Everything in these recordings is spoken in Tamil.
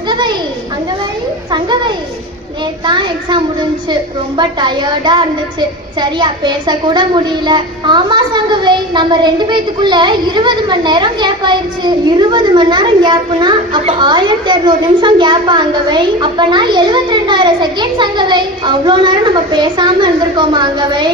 சங்கவை அங்கவை சங்கவை நேத்தான் எக்ஸாம் முடிஞ்சுச்சு. ரொம்ப டயர்டா இருந்துச்சு. சரியா பேசக்கூட முடியல. ஆமா சங்கவை, நம்ம 2 பேத்துக்குள்ள 20 மணி நேரம் கேப் ஆயிடுச்சு. 20 மணி நேரம் கேப்னா அப்ப 1200 நிமிஷம் கேப்பா அங்கவை? அப்பனா 72,000 செகண்ட் சங்கவை. அவ்வளோ நேரம் நம்ம பேசாம இருந்திருக்கோமா அங்கவை?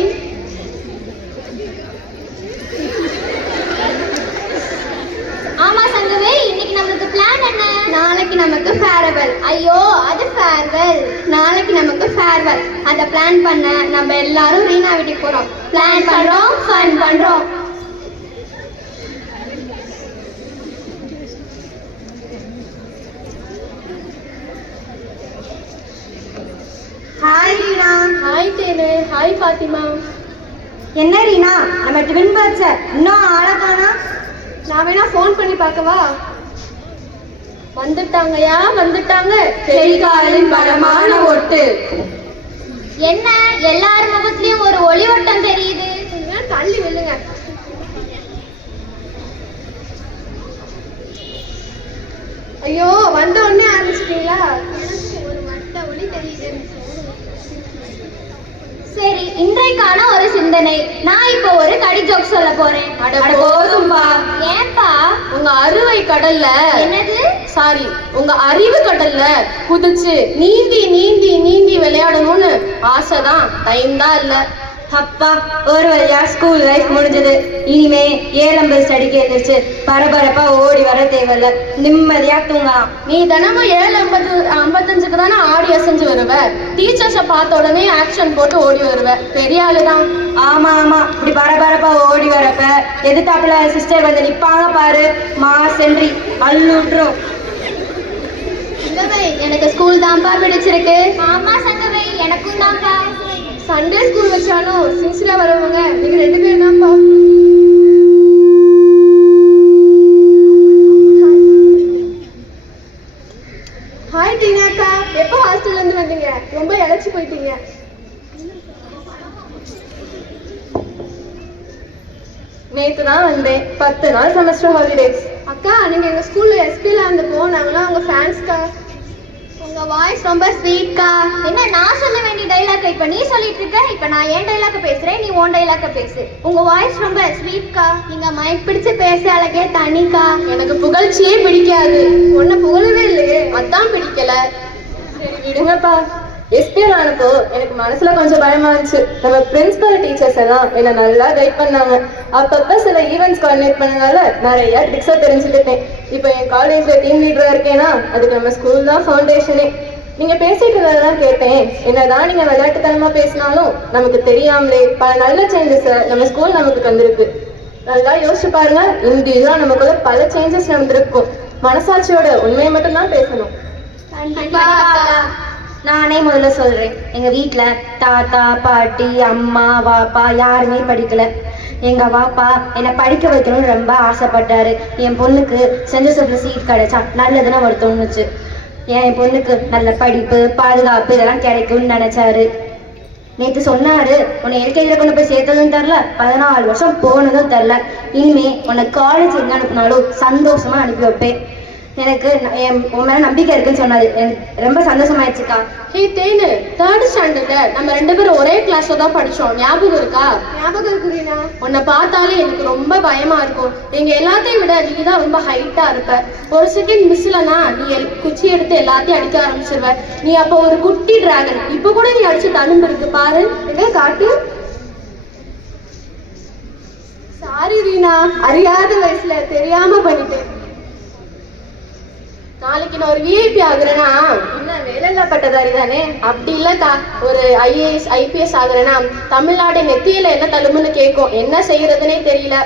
ஆமா சங்கவே, இன்னைக்கு நமக்கு பிளான் என்ன? நாளைக்கு நமக்கு ஃபேர்வெல். ஐயோ, அது ஃபேர்வெல். நாளைக்கு நமக்கு ஃபேர்வெல். அத பிளான் பண்ண நம்ம எல்லாரும் ரீனா வீட்டுக்கு போறோம். பிளான் பண்றோம், ஃபன் பண்றோம். ஹாய் ரீனா. ஹாய் தேனு. ஹாய் ஃபாத்திமா. என்ன ரீனா, நம்ம ட்வின் பேட்ச இன்னும் ஆளக்கானா? நான் வேணா ஃபோன் பண்ணி பார்க்கவா? வந்துட்டாங்கயா, வந்துட்டாங்க. பெரிகாலின் பலமான ஒட்டு. என்ன எல்லார் முகத்திலயும் ஒரு ஒளிவட்டம் தெரியுது. தள்ளி விழுங்க. ஐயோ, வந்த உடனே ஆரம்பிச்சிட்டீங்களா? ஒரு வட்ட ஒளி தெரியுது. சரி, இன்றைக்கான ஒரு சிந்தனை. நான் இப்போ ஒரு கடி ஜோக் சொல்ல போறேன். அட போதும்பா. ஏன்பா? உங்க அறுவை கடல்ல என்னது? சாரி, உங்க அறிவு கடல்ல குதிச்சு நீந்தி நீந்தி நீந்தி விளையாடணும்னு ஆசைதான், டைம் தான் இல்ல. அப்பா, ஒரு வழியா ஸ்கூல் லைஃப் முடிஞ்சது. இனிமே 7 ஸ்டடிக்கு எழுந்திரிச்சு பரபரப்பா ஓடி வர தேவையில்ல, நிம்மதியா தூங்கலாம். நீ தினமும் 7:55க்கு தானே ஆடி அசைஞ்சு வருவ. டீச்சர்ஸ பார்த்த உடனே ஆக்ஷன் போட்டு ஓடி வருவ. பெரிய ஆளுதான். ஆமா ஆமா, இப்படி பரபரப்பா ஓடி வரப்ப எதிர்த்தாப்புல சிஸ்டர் வந்து நிப்பாங்க பாரு, சென்றி அள்ளுட்ரும். சங்கவை, எனக்கு ஸ்கூல் தான்ப்பா பிடிச்சிருக்கு. ஆமா சங்கவை, எனக்கும் தான்ப்பா. சண்டே ஸ்கூல் வச்சாலும் சின்சியரா வரவங்க நீங்க 2 பேரும் தான்ப்பா. ஹாய் டீனாக்கா, எப்போ ஹாஸ்டல்ல இருந்து வந்தீங்க? ரொம்ப இழைச்சு போயிட்டீங்க. நேத்து தான் வந்தேன். 10 நாள் செமஸ்டர் ஹாலிடேஸ். அக்கா, நீங்க எங்க ஸ்கூல்ல எஸ்பில வந்தப்போ நாங்களாம் உங்க ஃபேன்ஸ்க்கா. உங்க வாய்ஸ் ரொம்ப ஸ்வீட்க்கா. என்ன நான் சொல்ல வேண்டிய டைலாக் இப்ப நீ சொல்லிட்டு இருக்க? இப்ப நான் ஏன் டைலாக்க பேசுறேன், நீ உன் டைலாக்க பேசு. உங்க வாய்ஸ் ரொம்ப ஸ்வீட்க்கா. நீங்க மைக் பிடிச்சு பேச அழகே தனிக்கா. எனக்கு புகழ்ச்சியே பிடிக்காது. உன்னை புகழவே இல்லையே, அதான் பிடிக்கல. சரி விடுங்கப்பா. எஸ்பிஎல் ஆனப்போ எனக்கு மனசுல கொஞ்சம் பயமா இருந்துச்சு. நம்ம பிரின்சிபல் டீச்சர்ஸ் எல்லாம் என்ன நல்லா கைட் பண்ணாங்க. அப்பப்ப சில ஈவெண்ட்ஸ் கோஆர்டினேட் பண்ணனால நிறைய ட்ரிக்ஸா தெரிஞ்சுக்கிட்டேன். இப்போ என் காலேஜ்ல டீம் லீடரா இருக்கேன்னா அதுக்கு நம்ம ஸ்கூல் தான் ஃபவுண்டேஷனே. நீங்க பேசிட்டு இருந்ததான் கேட்டேன். என்னதான் நீங்க விளையாட்டுத்தனமா பேசினாலும் நமக்கு தெரியாமலே பல நல்ல சேஞ்சஸ் நம்ம ஸ்கூல் நமக்கு தந்திருக்கு. நல்லா யோசிச்சு பாருங்க, இந்தியா நமக்குள்ள பல சேஞ்சஸ் நடந்திருக்கும். மனசாட்சியோட உண்மையை மட்டும் தான் பேசணும். நானே முதல்ல சொல்றேன், எங்க வீட்டுல தாத்தா பாட்டி அம்மா வாப்பா யாருமே படிக்கல. எங்க வாப்பா என்னை படிக்க வைக்கணும்னு ரொம்ப ஆசைப்பட்டாரு. என் பொண்ணுக்கு சென்ட் ஜோசப்ல சீட் கிடைச்சா நல்லதுன்னு அவர் தோணுச்சு. என் பொண்ணுக்கு நல்ல படிப்பு பாதுகாப்பு இதெல்லாம் கிடைக்கும்னு நினைச்சாரு. நேற்று சொன்னாரு, உன்னை எல்கேஜில கொண்டு போய் சேர்த்ததும் தெரில, 14 வருஷம் போனதும் தெரில, இனிமே உன்னை காலேஜ் எங்க அனுப்புனாலும் சந்தோஷமா அனுப்பி வைப்பேன். எனக்கு உன் மேல நம்பிக்கை இருக்குன்னு சொன்னாரு. எனக்கு ரொம்ப சந்தோஷமாயிடுச்சுக்கா. ஹே தேனு, 3rd ஸ்டாண்டர்ட்ல நம்ம 2 பேரும் ஒரே கிளாஸ்ல தான் படிச்சோம். ஞாபகம் இருக்கா? ஞாபகம் இருக்குறீனா? உன்னை பார்த்தாலே எனக்கு ரொம்ப பயமா இருக்கும். எங்க எல்லாத்தையும் விட நீ தான் ரொம்ப ஹைட்டா இருப்ப. ஒரு செகண்ட் மிஸ்லனா நீ குச்சி எடுத்து எல்லாத்தையும் அடிக்க ஆரம்பிச்சிருவ. நீ அப்போ ஒரு குட்டி டிராகன். இப்ப கூட நீ அடிச்சு தழும்பு இருக்கு பாரு. எங்க காட்டு. சாரி ரீனா, அறியாத வயசுல தெரியாம பண்ணிட்டேன். நாளைக்கு நான் ஒரு விஐபி ஆகுறேன்னா என்ன வேலையில்லா பட்டதாரி தானே? அப்படி இல்லக்கா, ஒரு ஐஏஎஸ் ஐபிஎஸ் ஆகுறேன்னா தமிழ்நாடு நெத்தியில என்ன தழும்புன்னு கேட்கும். என்ன செய்யறதுன்னே தெரியல.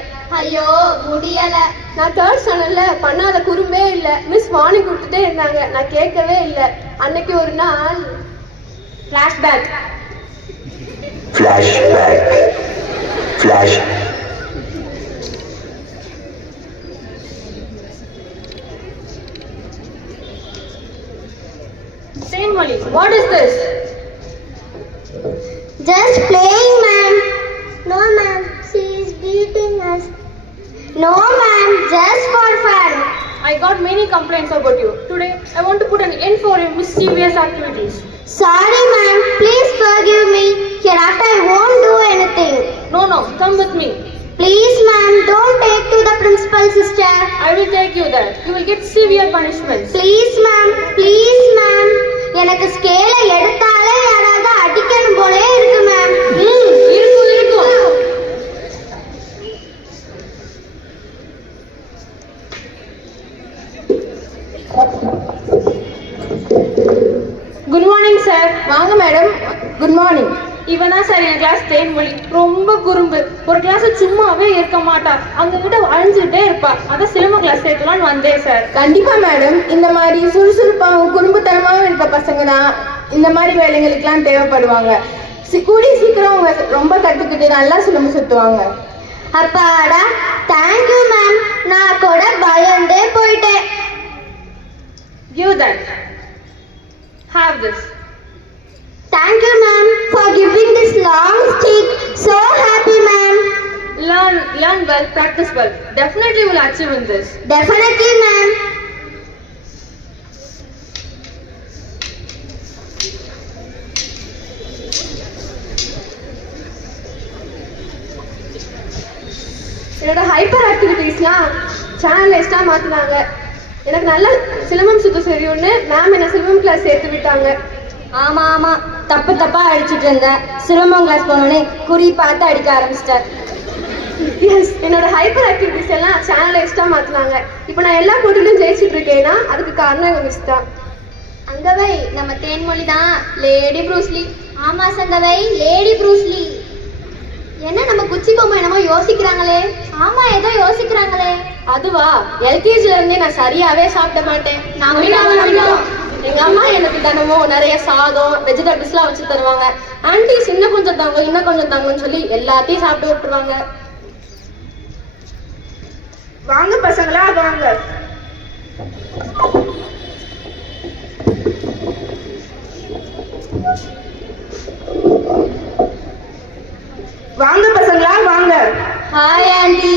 ஐயோ முடியல. நான் 3rd ஸ்டாண்டர்ட்ல பண்ணாத குறும்பே இல்லை. மிஸ் வார்னிங் கொடுத்துட்டே இருந்தாங்க, நான் கேட்கவே இல்லை. அன்னைக்கு ஒரு நாள் flashback. Molly, what is this? Just playing, ma'am. No, ma'am. She is beating us. No, ma'am. Just for fun. I got many complaints about you. Today, I want to put an end for your mischievous activities. Sorry, ma'am. Please forgive me. Hereafter, I won't do anything. No, come with me. Please, ma'am, don't take to the principal, sister. I will take you there. You will get severe punishments. Please, ma'am. Please, ma'am. எனக்கு ஸ்கேல எடுத்தாலே யாராவது அடிக்கணும் போலே இருக்கு, மேம். இருக்கும். Good morning sir. வாங்க மேடம். Good morning. இவன் தான் சார் என் கிளாஸ் தேன்மொழி. ரொம்ப குறும்பு. ஒரு கிளாஸ் சும்மாவே இருக்க மாட்டா. அங்ககிட்ட அழிஞ்சுட்டே இருப்பா. அதான் சிலம்ப கிளாஸ் சேர்க்கலாம்னு வந்தேன் சார். கண்டிப்பா மேடம். இந்த மாதிரி சுறுசுறுப்பாகவும் குறும்புத்தனமாகவும் இருக்க பசங்க தான் இந்த மாதிரி வேலைகளுக்கெல்லாம் தேவைப்படுவாங்க. கூடிய சீக்கிரம் அவங்க ரொம்ப கற்றுக்கிட்டு நல்லா சிலம்பு சுற்றுவாங்க. அப்பாடா, தேங்க்யூ மேம். நான் கூட பயந்தே போயிட்டேன். Give that. Have this. Thank you, ma'am, for giving this long stick. So happy, ma'am. Learn well, practice well. Definitely will achieve in this. Definitely, ma'am. என்னோட ஹைப்பர் ஆக்டிவிட்டீஸ்லாம் சேனலைஸ்டாக மாற்றினாங்க. எனக்கு நல்ல சிலம்பம் சுத்த தெரியும்னு மேம் என்னை சிலம்பம் கிளாஸ் சேர்த்து விட்டாங்க. ஆமா தப்பா அடிச்சிட்டு இருந்தேன். சிலம்பம் கிளாஸ் போனோடனே குறி பார்த்து அடிக்க ஆரம்பிச்சிட்டார். எஸ், என்னோட ஹைப்பர் ஆக்டிவிட்டீஸ் எல்லாம் சேனலைஸ்டாக மாற்றினாங்க. இப்போ நான் எல்லா போட்டிலையும் ஜெயிச்சுட்டு இருக்கேன்னா அதுக்கு காரணம் எங்கள் மிஸ் தான். அங்கவை நம்ம தேன்மொழி தான் லேடி ப்ரூஸ்லி. ஆமா சங்கவை, லேடி ப்ரூஸ்லி. என்ன நம்ம குச்சி பொம்மை என்னமோ யோசிக்கிறாங்களே? ஆமா, ஏதோ யோசிக்கிறாங்களே. அதுவா, எல்கேஜில இருந்தே நான் சரியாவே சாப்பிட மாட்டேன். எங்க அம்மா எனக்கு தினமும் நிறைய சாதம் வெஜிடபிள்ஸ்லாம் வச்சு தருவாங்க. ஆன்டி இன்னும் கொஞ்சம் தாங்க இன்னும் கொஞ்சம் தாங்கன்னு சொல்லி எல்லாத்தையும் சாப்பிட்டு விட்டுருவாங்க. வாங்க பசங்களா வாங்க. வாங்க பசங்களா வாங்க. Hi aunty.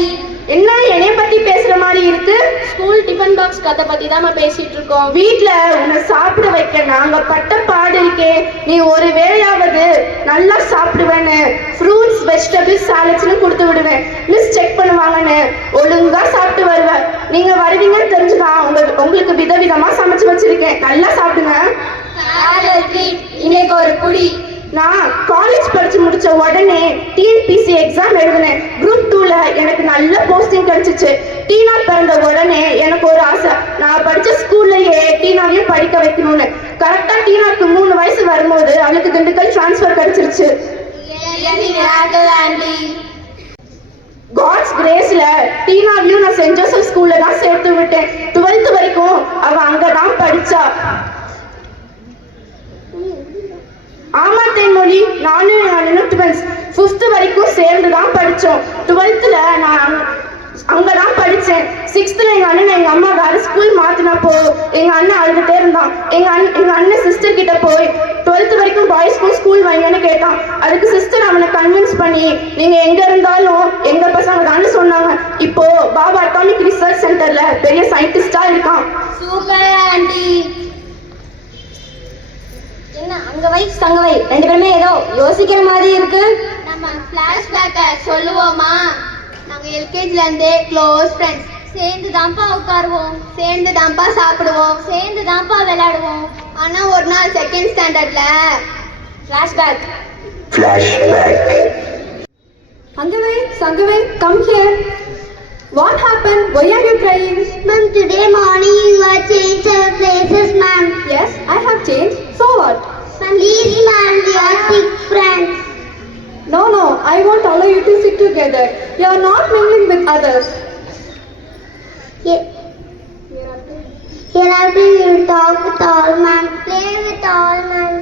என்ன என்னைய பத்தி பேசுற மாதிரி இருக்கு? ஸ்கூல் டிஃபன் பாக்ஸ் கதை பத்தி தான் நம்ம பேசிட்டு இருக்கோம். வீட்ல உன்னை சாப்பிட வைக்க நாங்க பட்ட பாடு இருக்கே. நீ ஒரு வேளையாவது நல்லா சாப்பிடுவேன்னு ஃப்ரூட்ஸ் வெஜிடபிள்ஸ் சாலட்ஸ்னு கொடுத்து விடுவேன். மிஸ் செக் பண்ணுவாங்கன்னு ஒழுங்கா சாப்பிட்டு வருவேன். நீங்க வருவீங்கன்னு தெரிஞ்சுதான் உங்களுக்கு விதவிதமா சமைச்சு வச்சிருக்கேன். நல்லா சாப்பிடுங்க. இன்னைக்கு ஒரு குடி. நான் காலேஜ் படிச்சு முடிச்ச உடனே டிஎன்பிசி எக்ஸாம் எழுதினேன். குரூப் 2ல எனக்கு நல்ல போஸ்டிங் கிடைச்சிச்சு. டீனா பிறந்த உடனே எனக்கு ஒரு ஆசை, நான் படிச்ச ஸ்கூல்லயே டீனாவையும் படிக்க வைக்கணும்னு. கரெக்டா டீனாக்கு 3 வயசு வரும்போது அவளுக்கு திண்டுக்கல் டிரான்ஸ்ஃபர் கிடைச்சிருச்சு. காட்ஸ் கிரேஸ்ல டீனாவையும் நான் சென்ட் ஜோசப் ஸ்கூல்ல தான் சேர்த்து விட்டேன். 12th வரைக்கும் அவ அங்கதான் படிச்சா. ஆமா தேன்மொழி, நானும் என் அண்ணனும் 5th வரைக்கும் சேர்ந்து தான் படித்தோம். 12th நான் அங்கதான் படித்தேன். 6th எங்க அண்ணன் எங்க அம்மா வேற ஸ்கூல் மாத்தினப்போ எங்க அண்ணன் அழுதுட்டே இருந்தான். எங்க அண்ணன் சிஸ்டர் கிட்ட போய் 12th வரைக்கும் பாய்ஸ் ஸ்கூல் வைங்கன்னு கேட்டான். அதுக்கு சிஸ்டர் அவனை கன்வின்ஸ் பண்ணி நீங்க எங்க இருந்தாலும் எங்க பசங்க தான் சொன்னாங்க. இப்போ பாபா அட்டாமிக் ரிசர்ச் சென்டர்ல பெரிய சயின்டிஸ்டா இருக்கான். Super aunty. என்ன அங்கவை சங்கவை ரெண்டு பேருமே ஏதோ யோசிக்கிற மாதிரி இருக்கு. நம்ம ஃபிளாஷ்பேக்க சொல்லுவோமா? நாங்க எல்கேஜில இருந்தே க்ளோஸ் ஃப்ரெண்ட்ஸ். சேர்ந்து தான்ப்பா உட்காருவோம், சேர்ந்து தான்ப்பா சாப்பிடுவோம், சேர்ந்து தான்ப்பா விளையாடுவோம். ஆனா ஒரு நாள் செகண்ட் ஸ்டாண்டர்ட்ல flashback. Angavai Sangavai come here. What happened? Why are you crying? Ma'am, today morning you are changed our places, ma'am. Yes, I have changed. So what? Ma'am, please, ma'am, we are thick friends. No, I won't allow you to sit together. You are not mingling with others. Hereafter we will talk with all, ma'am. Play with all, ma'am.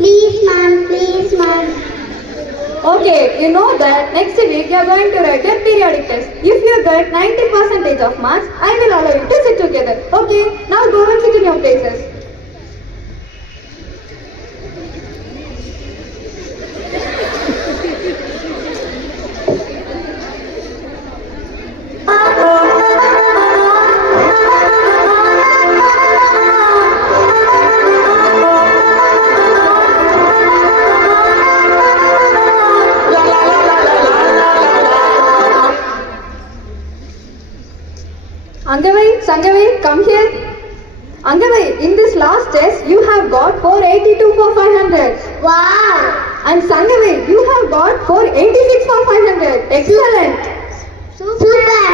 Please, ma'am, please, ma'am. Okay, you know that next week you are going to write a periodic test. If you get 90% of marks, I will allow you to sit together. Okay, now go and sit in your places. Papa, come here. Angavai, in this last test, you have got 482 for 500. Wow! And Sangavai, you have got 486 for 500. Excellent. Super!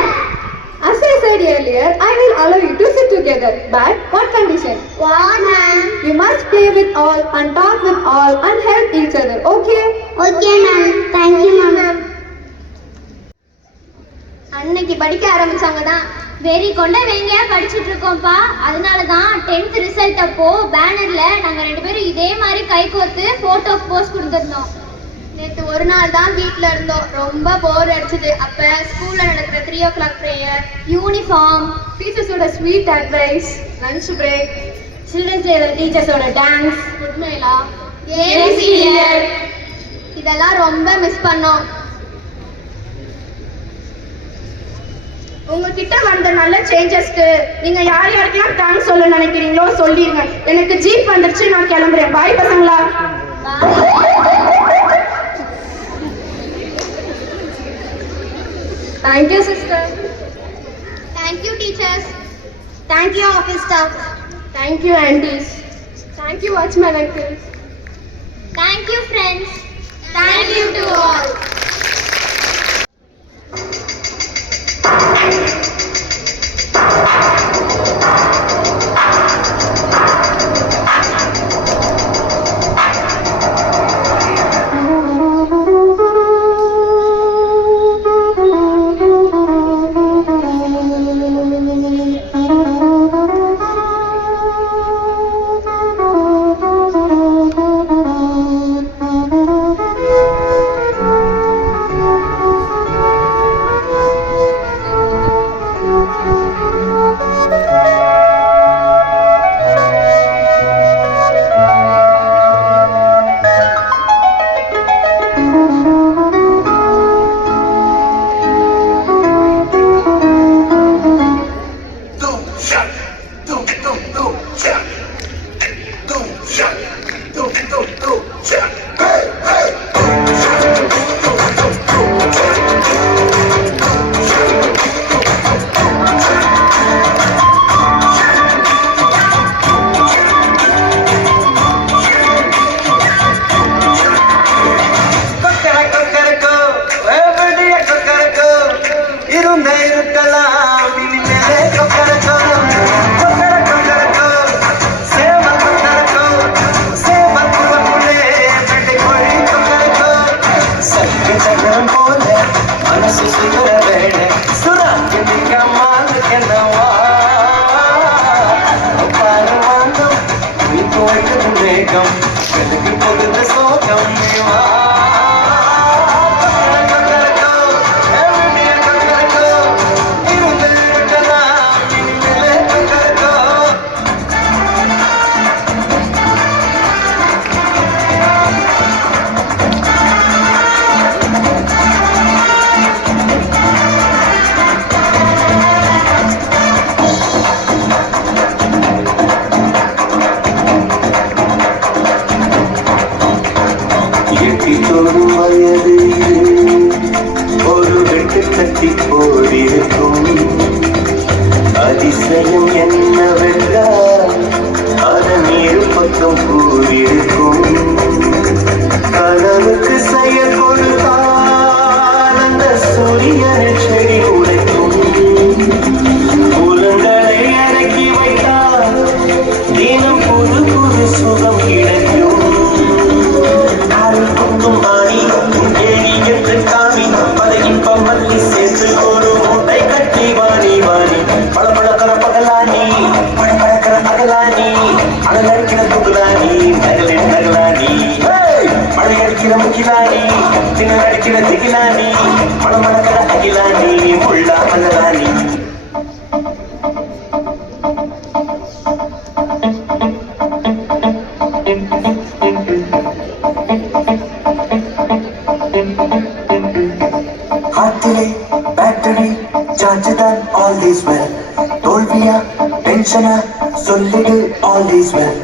As I said earlier, I will allow you to sit together. But what condition? What, ma'am? You must play with all and talk with all and help each other. Okay? Okay, ma'am. Thank you, ma'am. அன்னைக்கு படிக்க ஆரம்பிச்சவங்க தான் வெறி கொண்ட வெங்கையா படிச்சுட்டு இருக்கோம்ப்பா. அதனால தான் 10th ரிசல்ட் அப்போ பேனர்ல நாங்க 2 பேரும் இதே மாதிரி கை கோர்த்து போட்டோ போஸ்ட் கொடுத்துருந்தோம். நேற்று ஒரு நாள் தான் வீட்டில் இருந்தோம். ரொம்ப போர் அடிச்சது. அப்போ ஸ்கூலில் நடக்கிற 3 o'clock ப்ரேயர், யூனிஃபார்ம், டீச்சர்ஸோட sweet advice, lunch break, children's டேவில் டீச்சர்ஸோட டான்ஸ், உண்மையிலா இதெல்லாம் ரொம்ப மிஸ் பண்ணோம். உங்ககிட்ட வந்த நல்ல சேஞ்சஸ்க்கு நீங்க யார் யாருக்கெல்லாம் தேங்க்ஸ் சொல்ல நினைக்கிறீங்களோ சொல்லிருங்க. எனக்கு ஜீப் வந்துருச்சு, நான் கிளம்புறேன். பாய் பசங்களா. Thank you, sister. Thank you, teachers. thank you office staff, Thank you, aunties. Thank you, watchman uncles. Thank you, friends. Thank you to all. அதிசயம் என்னவென்றால் அதன் இரு பக்கம் கூறியிருக்கும். கனவுக்கு செயல் கொடுத்தால் அந்த சூரியனில் செடி உடைக்கும். புலங்களை அடக்கி வைத்தால் தினம் புது புது சுகம் கிடைக்கும். அருள் கொண்டும் மாறி ஏறி என்று காமி பல இன்பம் மல்லி சேர்த்து ஒரு மூட்டை கட்டி வாணி வாணி பழப்பழக்கிற பகலானி பழப்பழக்கிற பகலானி அனல் அடிக்கிற துகுலானி நகலின் நகலானி மழை அடிக்கிற முகிலானி திணல் அடிக்கிற திகிலானி பழமழக்கிற அகிலானி முள்ளா மலராணி. ஹார்ட்டிலே பேட்டரி சார்ஜ் தான் ஆல் இஸ் வெல். தோல்வியா டென்ஷனா சொல்லிடு ஆல் இஸ் வெல்.